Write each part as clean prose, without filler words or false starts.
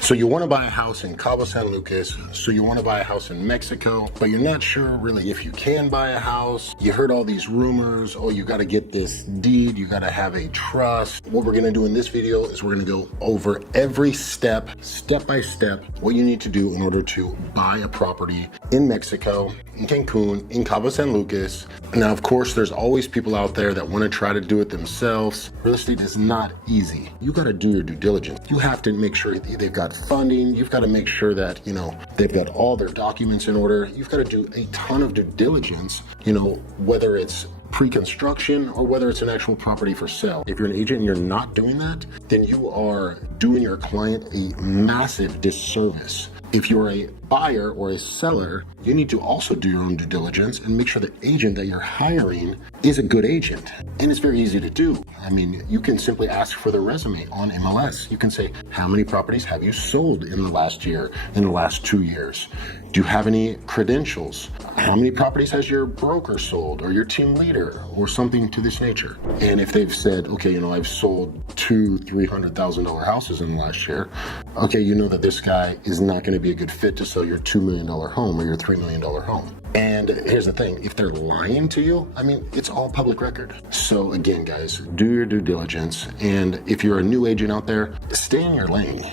So you want to buy a house in Cabo San Lucas, so you want to buy a house in Mexico, but you're not sure really if you can buy a house. You heard all these rumors, oh, you got to get this deed, you got to have a trust. What we're going to do in this video is we're going to go over every step by step, what you need to do in order to buy a property in Mexico, in Cancun, in Cabo San Lucas. Now, of course, there's always people out there that want to try to do it themselves. Real estate is not easy. You got to do your due diligence. You have to make sure they've got funding. You've got to make sure that, they've got all their documents in order. You've got to do a ton of due diligence, whether it's pre-construction or whether it's an actual property for sale. If you're an agent and you're not doing that, then you are doing your client a massive disservice. If you're a buyer or a seller, you need to also do your own due diligence and make sure the agent that you're hiring is a good agent. And it's very easy to do. I mean, you can simply ask for the resume on MLS. You can say, how many properties have you sold in the last year, in the last 2 years? Do you have any credentials? How many properties has your broker sold or your team leader or something to this nature? And if they've said, okay, I've sold $200,000-$300,000 houses in the last year, okay, you know that this guy is not going to be a good fit to sell your $2 million home or your $3 million home. And here's the thing, if they're lying to you, it's all public record. So again, guys, do your due diligence. And if you're a new agent out there, stay in your lane,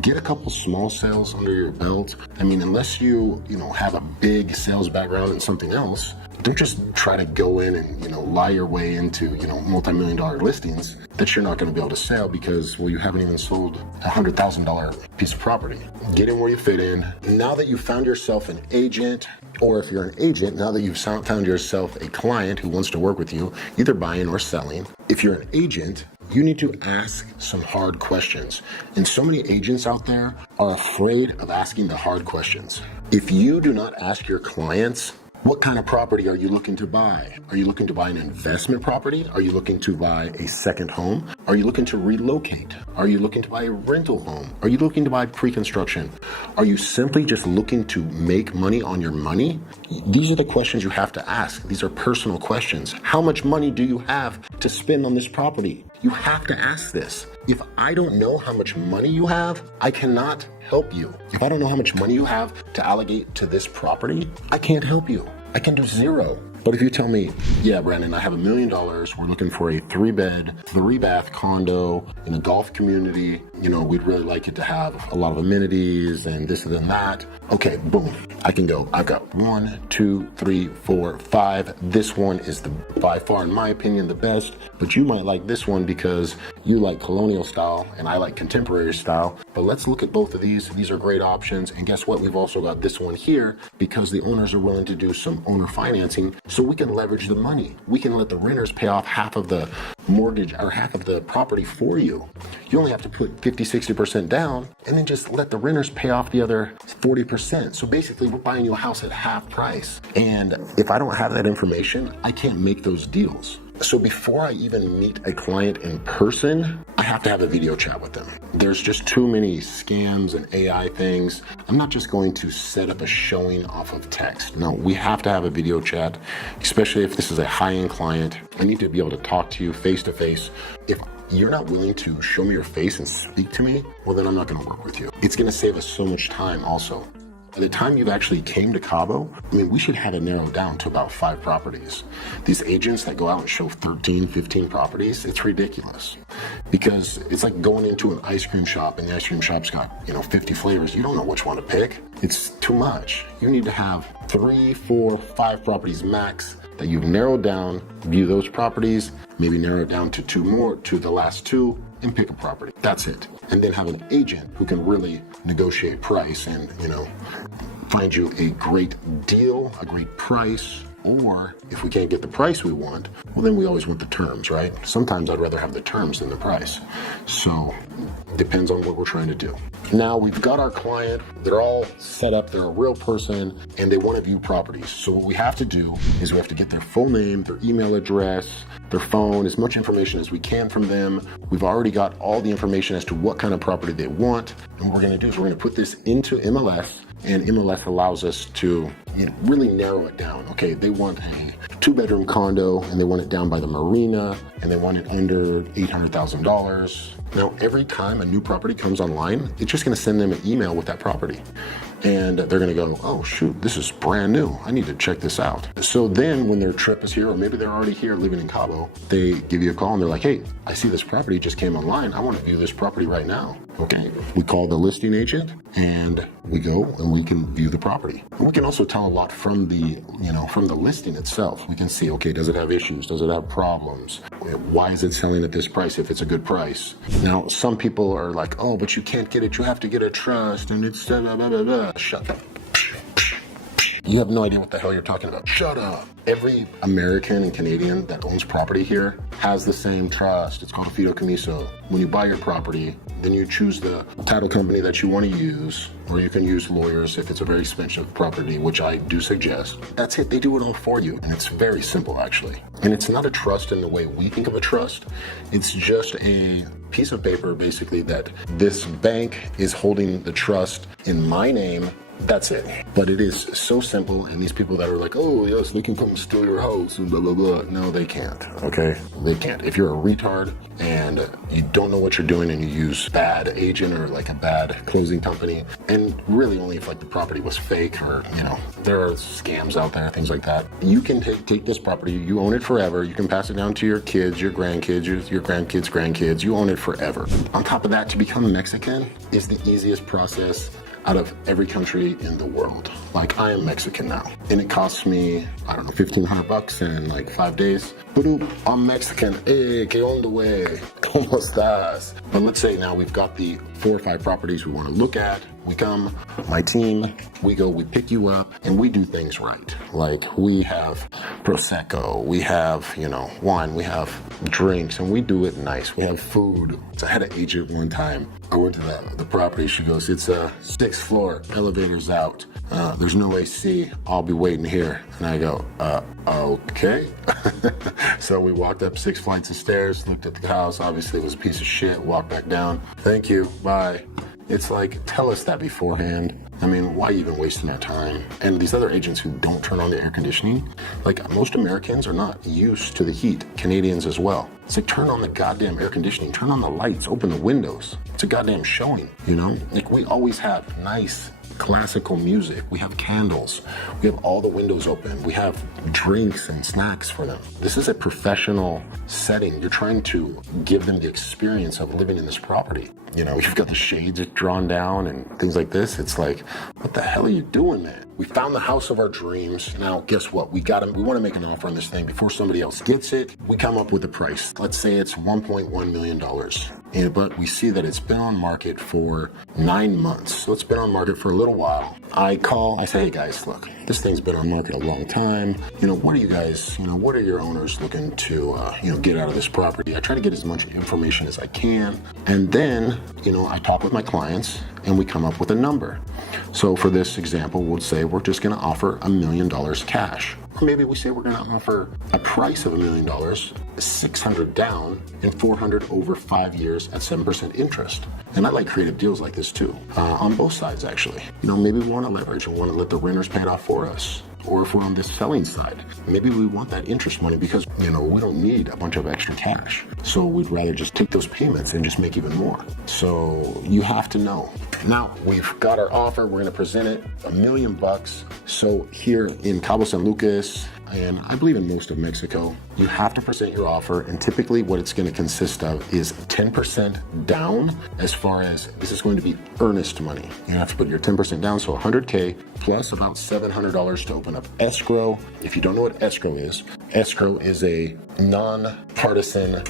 get a couple small sales under your belt. Unless you have a big sales background in something else, don't just try to go in and, lie your way into, multi-million dollar listings that you're not going to be able to sell because, you haven't even sold a $100,000 piece of property. Get in where you fit in. Now that you've found yourself an agent, or if you're an agent, now that you've found yourself a client who wants to work with you, either buying or selling, if you're an agent, you need to ask some hard questions. And so many agents out there are afraid of asking the hard questions. If you do not ask your clients, what kind of property are you looking to buy? Are you looking to buy an investment property? Are you looking to buy a second home? Are you looking to relocate? Are you looking to buy a rental home? Are you looking to buy pre-construction? Are you simply just looking to make money on your money? These are the questions you have to ask. These are personal questions. How much money do you have to spend on this property? You have to ask this. If I don't know how much money you have, I cannot help you. If I don't know how much money you have to allocate to this property, I can't help you. I can do zero. But if you tell me, yeah, Brandon, I have $1 million. We're looking for a 3-bed, 3-bath condo in a golf community. We'd really like it to have a lot of amenities and this and then that. Okay, boom. I can go. I've got 1, 2, 3, 4, 5. This one is by far, in my opinion, the best. But you might like this one because you like colonial style and I like contemporary style. But let's look at both of these. These are great options. And guess what? We've also got this one here because the owners are willing to do some owner financing. So we can leverage the money. We can let the renters pay off half of the mortgage or half of the property for you. You only have to put 50-60% down and then just let the renters pay off the other 40%. So basically we're buying you a house at half price. And if I don't have that information, I can't make those deals. So before I even meet a client in person, I have to have a video chat with them. There's just too many scams and AI things. I'm not just going to set up a showing off of text. No, we have to have a video chat, especially if this is a high-end client. I need to be able to talk to you face to face. If you're not willing to show me your face and speak to me, well, then I'm not going to work with you. It's going to save us so much time also. By the time you've actually came to Cabo, we should have it narrowed down to about 5 properties. These agents that go out and show 13, 15 properties, it's ridiculous. Because it's like going into an ice cream shop and the ice cream shop's got, 50 flavors. You don't know which one to pick. It's too much. You need to have 3, 4, 5 properties max that you've narrowed down, view those properties, maybe narrow it down to 2 more, to the last 2, and pick a property. That's it. And then have an agent who can really negotiate price and, find you a great deal, a great price. Or if we can't get the price we want, well, then we always want the terms, right? Sometimes I'd rather have the terms than the price. So depends on what we're trying to do. Now we've got our client, they're all set up, they're a real person, and they want to view properties. So what we have to do is we have to get their full name, their email address, their phone, as much information as we can from them. We've already got all the information as to what kind of property they want. And what we're going to do is we're going to put this into MLS. and MLS allows us to really narrow it down. Okay, they want a 2-bedroom condo and they want it down by the marina and they want it under $800,000. Now, every time a new property comes online, it's just gonna send them an email with that property. And they're gonna go, oh shoot, this is brand new. I need to check this out. So then when their trip is here, or maybe they're already here living in Cabo, they give you a call and they're like, hey, I see this property just came online. I wanna view this property right now. Okay, we call the listing agent and we go and we can view the property. And we can also tell a lot from the, from the listing itself. We can see, okay, does it have issues? Does it have problems? Why is it selling at this price if it's a good price? Now, some people are like, oh, but you can't get it. You have to get a trust and it's blah, blah, blah, blah. Shut up. You have no idea what the hell you're talking about. Shut up. Every American and Canadian that owns property here has the same trust. It's called a fideicomiso. When you buy your property, then you choose the title company that you want to use, or you can use lawyers if it's a very expensive property, which I do suggest. That's it. They do it all for you. And it's very simple, actually. And it's not a trust in the way we think of a trust. It's just a piece of paper, basically, that this bank is holding the trust in my name. That's it. But it is so simple, and these people that are like, oh yes, they can come steal your house and blah, blah, blah. No, they can't, okay? They can't. If you're a retard and you don't know what you're doing and you use bad agent or like a bad closing company, and really only if like the property was fake or, there are scams out there, things like that. You can take this property, you own it forever. You can pass it down to your kids, your grandkids, your grandkids' grandkids. You own it forever. On top of that, to become Mexican is the easiest process out of every country in the world. Like, I am Mexican now, and it costs me, I don't know, $1,500 in like 5 days. I'm Mexican. Hey, ¿qué onda, güey? ¿Cómo estás? But let's say now we've got the 4 or 5 properties we want to look at. We come, my team, we go, we pick you up, and we do things right. Like, we have Prosecco, we have, wine, we have drinks, and we do it nice. We have food. So I had an agent one time. I went to the property. She goes, it's a 6th floor, elevator's out. There's no AC. I'll be waiting here. And I go, okay. So we walked up 6 flights of stairs, looked at the house. Obviously, it was a piece of shit. Walked back down. Thank you. Bye. It's like, tell us that beforehand. I mean, why even wasting our time? And these other agents who don't turn on the air conditioning, like most Americans are not used to the heat, Canadians as well. It's like, turn on the goddamn air conditioning, turn on the lights, open the windows. It's a goddamn showing, Like, we always have nice classical music. We have candles. We have all the windows open. We have drinks and snacks for them. This is a professional setting. You're trying to give them the experience of living in this property. You've got the shades drawn down and things like this. It's like, what the hell are you doing, man? We found the house of our dreams. Now, guess what? We want to make an offer on this thing before somebody else gets it. We come up with a price. Let's say it's $1.1 million. But we see that it's been on market for 9 months. So it's been on market for a little while. I say, hey guys, look, this thing's been on market a long time. What are you guys, what are your owners looking to, get out of this property? I try to get as much information as I can. And then, I talk with my clients and we come up with a number. So for this example, we'll say we're just going to offer $1 million cash. Or maybe we say we're going to offer a price of $1 million, $600 down, and $400 over 5 years at 7% interest. And I like creative deals like this too, on both sides actually. Maybe we want to leverage and want to let the renters pay it off for us. Or if we're on this selling side, maybe we want that interest money because, we don't need a bunch of extra cash. So we'd rather just take those payments and just make even more. So you have to know. Now we've got our offer. We're going to present it, $1 million. So here in Cabo San Lucas, and I believe in most of Mexico, you have to present your offer, and typically what it's going to consist of is 10% down. As far as this is going to be earnest money, you have to put your 10% down, so $100K plus about $700 to open up escrow. If you don't know what escrow is a non-partisan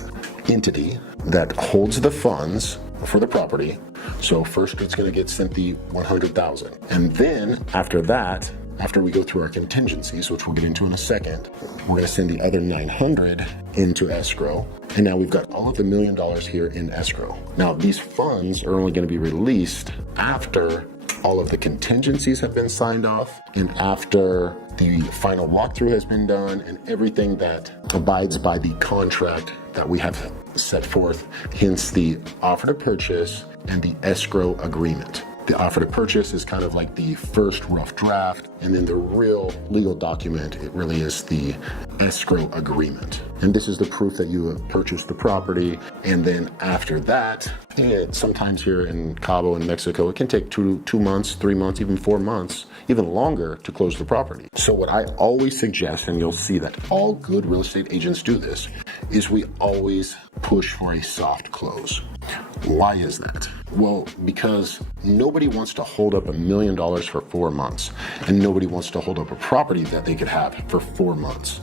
entity that holds the funds for the property. So first it's going to get sent the $100,000, and then after that, after we go through our contingencies, which we'll get into in a second, we're going to send the other $900 into escrow. And now we've got all of the $1 million here in escrow. Now, these funds are only going to be released after all of the contingencies have been signed off and after the final walkthrough has been done and everything that abides by the contract that we have set forth, hence the offer to purchase and the escrow agreement. The offer to purchase is kind of like the first rough draft, and then the real legal document, it really is the escrow agreement. And this is the proof that you have purchased the property. And then after that, sometimes here in Cabo in Mexico, it can take two months, 3 months, even 4 months, even longer to close the property. So what I always suggest, and you'll see that all good real estate agents do this, is we always push for a soft close. Why is that? Well, because nobody wants to hold up $1 million for 4 months, and nobody wants to hold up a property that they could have for 4 months.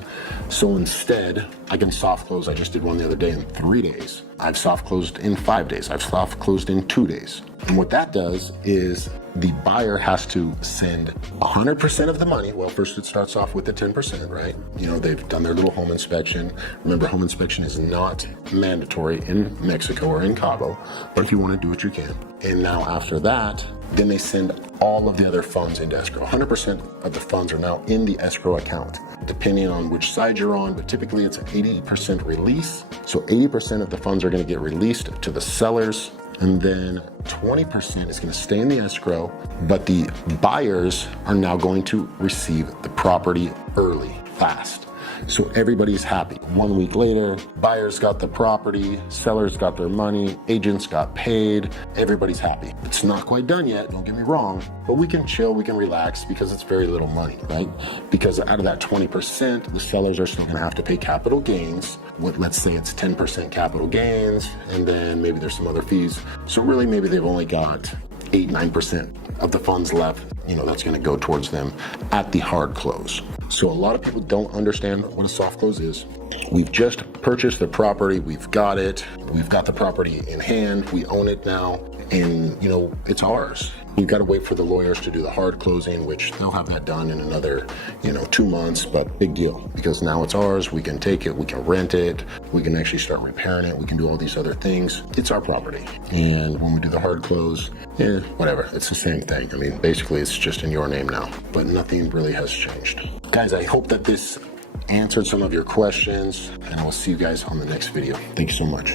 So instead, I can soft close. I just did one the other day in 3 days. I've soft closed in 5 days. I've soft closed in 2 days. And what that does is the buyer has to send 100% of the money. Well, first it starts off with the 10%, right? You know, they've done their little home inspection. Remember, home inspection is not mandatory in Mexico or in Cabo, but if you want to do it, you can. And now after that, then they send all of the other funds into escrow. 100% of the funds are now in the escrow account, depending on which side you're on, but typically it's an 80% release. So 80% of the funds are going to get released to the sellers, and then 20% is going to stay in the escrow, but the buyers are now going to receive the property early, fast. So everybody's happy. 1 week later, buyers got the property, sellers got their money, agents got paid, everybody's happy. It's not quite done yet, don't get me wrong, but we can chill, we can relax because it's very little money, right? Because out of that 20%, the sellers are still gonna have to pay capital gains. Let's say it's 10% capital gains, and then maybe there's some other fees. So really maybe they've only got 8-9% of the funds left, you know, that's gonna go towards them at the hard close. So a lot of people don't understand what a soft close is. We've just purchased the property, we've got it, we've got the property in hand, we own it now, and you know, it's ours. You've got to wait for the lawyers to do the hard closing, which they'll have that done in another, 2 months, but big deal, because now it's ours, we can take it, we can rent it, we can actually start repairing it, we can do all these other things. It's our property. And when we do the hard close, whatever, it's the same thing. I mean, basically it's just in your name now, but nothing really has changed. Guys, I hope that this answered some of your questions, and I will see you guys on the next video. Thank you so much.